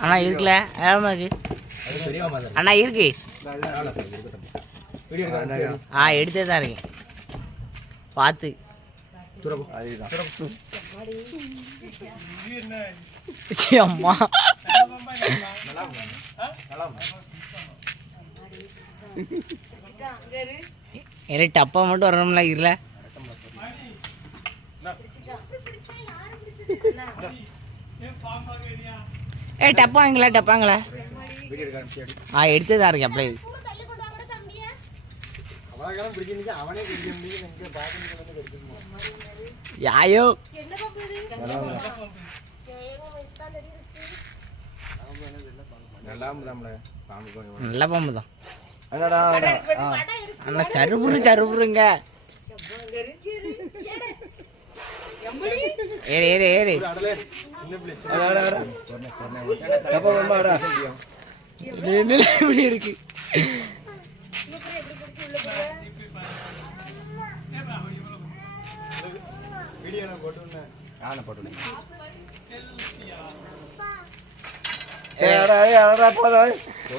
அண்ணா இருக்குல்ல அண்ணா இருக்கு எடுத்தே தான் இருக்கேன் பார்த்து அம்மா டப்பா மட்டும் வரணும்ல இருல டப்பாங்களா எடுத்ததா இருக்கு அப்படியே யாயோ நல்ல பாம்பு தான் அண்ணா சருப்புருங்க ஏறு இப்படி இருக்கு போட்டு